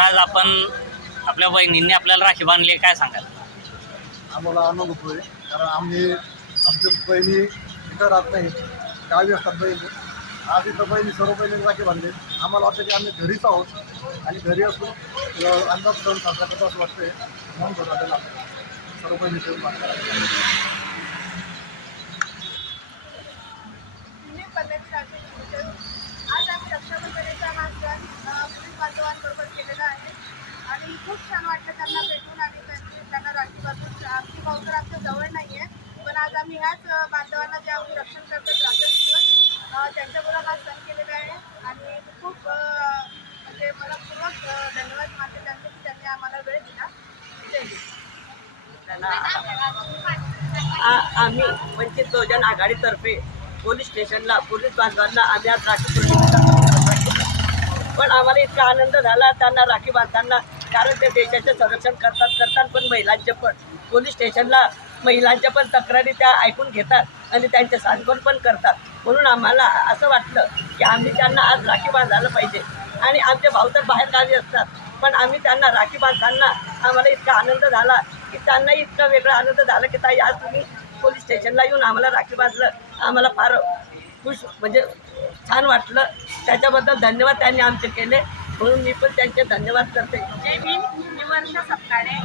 आज आपण आपल्या बहिणींनी आपल्याला राखी बांधली काय सांगाल? आम्हाला आनंद होतोय कारण आम्ही आमच्या बहिणी इथं राहत नाही. गावी असतात बहिणी. आज इथं बहिणी सर्व बहिणी राखी बांधले आम्हाला वाटतं की आम्ही घरीच आहोत. आणि घरी असून अंदाज सण साजरा करतो असं वाटतंय. म्हणून बरं सर्व बहिणी ठेवून बांधतात मी पल्लवी राठोड बोलते. आज आम्ही रक्षाबंधनाचा हा सण अ, पोलीस बांधवांबरोबर केलेला आहे आणि खूप छान वाटलं त्यांना भेटून आणि त्यांना राखी बांधून आमची भाऊ तर आमच्या जवळ नाही आहे पण आज आम्ही ह्याच बांधवांना जे आम्ही रक्षण करतो राखण दिवस त्यांच्याबरोबर हा सण केलेला आहे. आणि खूप म्हणजे मला पूर्वक धन्यवाद मानते त्यांचे की त्यांनी आम्हाला वेळ दिला. आ- आम्ही वंचित बहुजन आघाडीतर्फे पोलीस स्टेशनला पोलीस बांधवांना आम्ही आज राखी पण आम्हाला इतका आनंद झाला त्यांना राखी बांधताना कारण ते देशाचे संरक्षण करतात करतात पण महिलांचे पण. पोलीस स्टेशनला महिलांच्या पण तक्रारी त्या ऐकून घेतात आणि त्यांचे सांत्वन पण करतात. म्हणून आम्हाला असं वाटलं की आम्ही त्यांना आज राखी बांधायला पाहिजे. आणि आमचे भाऊ तर बाहेर गावी असतात पण आम्ही त्यांना राखी बांधताना आम्हाला इतका आनंद झाला की त्यांनाही इतका वेगळा आनंद झाला की ताई आज तुम्ही पोलीस स्टेशनला येऊन आम्हाला राखी बांधलं. आम्हाला फार खुश म्हणजे छान वाटलं. त्याच्याबद्दल धन्यवाद त्यांनी आमचे केले. म्हणून मी पण त्यांचे धन्यवाद करते. जय भीम. मी वर्षा सपकाळे.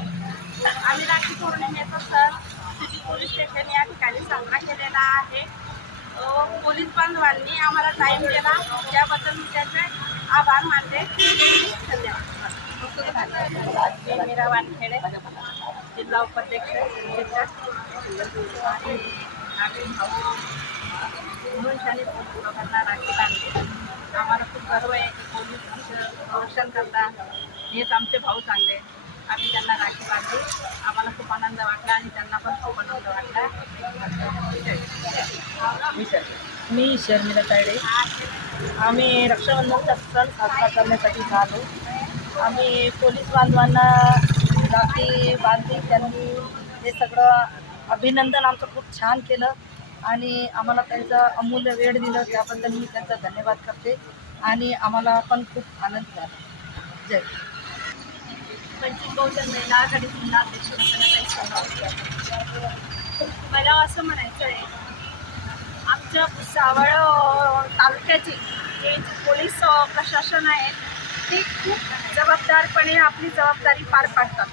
आम्ही राखी पौर्णिमेचा सण सिटी पोलीस स्टेशन या ठिकाणी साजरा केलेला आहे. पोलीस बांधवांनी आम्हाला टाईम दिला. त्याबद्दल मी त्याचे आभार मानते. धन्यवाद. मी मीरा वानखेडे जिल्हा उपाध्यक्ष. जिल्हा आम्ही भाऊ म्हणून लोकांना राखी बांधली आम्हाला खूप गर्व आहे की पोलीस आमचं संरक्षण करता हेच आमचे भाऊ चांगले आम्ही त्यांना राखी बांधली आम्हाला खूप आनंद वाटला आणि त्यांना पण खूप आनंद वाटला मी शर्मिला तायडे. आम्ही रक्षाबंधनचा सण साजरा करण्यासाठी झालो. आम्ही पोलीस बांधवांना राखी बांधली त्यांनी हे सगळं अभिनंदन आमचं खूप छान केलं आणि आम्हाला त्यांचा अमूल्य वेळ दिलं त्याबद्दल मी त्यांचा धन्यवाद करते आणि आम्हाला पण खूप आनंद झाला. जय. वंचित बहुजन महिला आघाडी जिल्हा अध्यक्ष मला असं म्हणायचं आहे आमच्या भुसावळ अ, तालुक्याची जे पोलीस प्रशासन आहे ते खूप जबाबदारपणे आपली जबाबदारी पार पाडतात.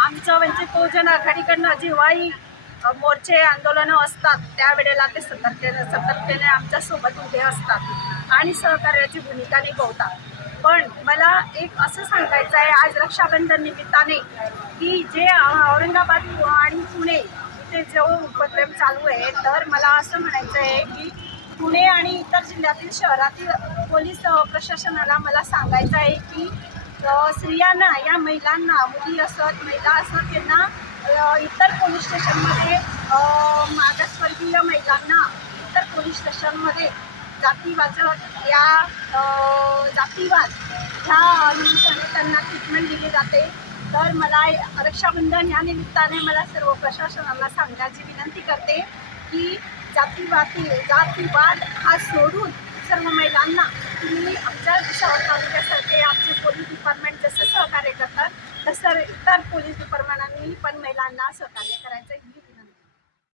आमचं वंचित बहुजन आघाडीकडनं जेव्हाही मोर्चे आंदोलनं असतात त्यावेळेला ते सतर्कतेने सतर्कतेने आमच्यासोबत उभे असतात आणि सहकार्याची भूमिका निभवतात. पण मला एक असं सांगायचं आहे आज रक्षाबंधन निमित्ताने की जे औरंगाबाद आणि पुणे इथे जो उपक्रम चालू आहे तर मला असं म्हणायचं आहे की पुणे आणि इतर जिल्ह्यातील शहरातील पोलीस प्रशासनाला मला सांगायचं आहे की स्त्रियांना या महिलांना मुली असत महिला असत यांना इतर पोलीस स्टेशनमध्ये मागासवर्गीय महिलांना इतर पोलीस स्टेशनमध्ये जातीवाद या जातीवाद ह्या निमित्ताने त्यांना ट्रीटमेंट दिली जाते. तर मला रक्षाबंधन या निमित्ताने मला सर्व प्रशासनाला सांगण्याची विनंती करते की जातीवादी जातीवाद हा सोडून सर्व महिलांना तुम्ही आमच्या शहर तालुक्यासारखे आमचे पोलीस डिपार्टमेंट जसं सहकार्य करतात तसं इतर पोलीस डिपार्टमेंटांनी पण महिलांना सहकार्य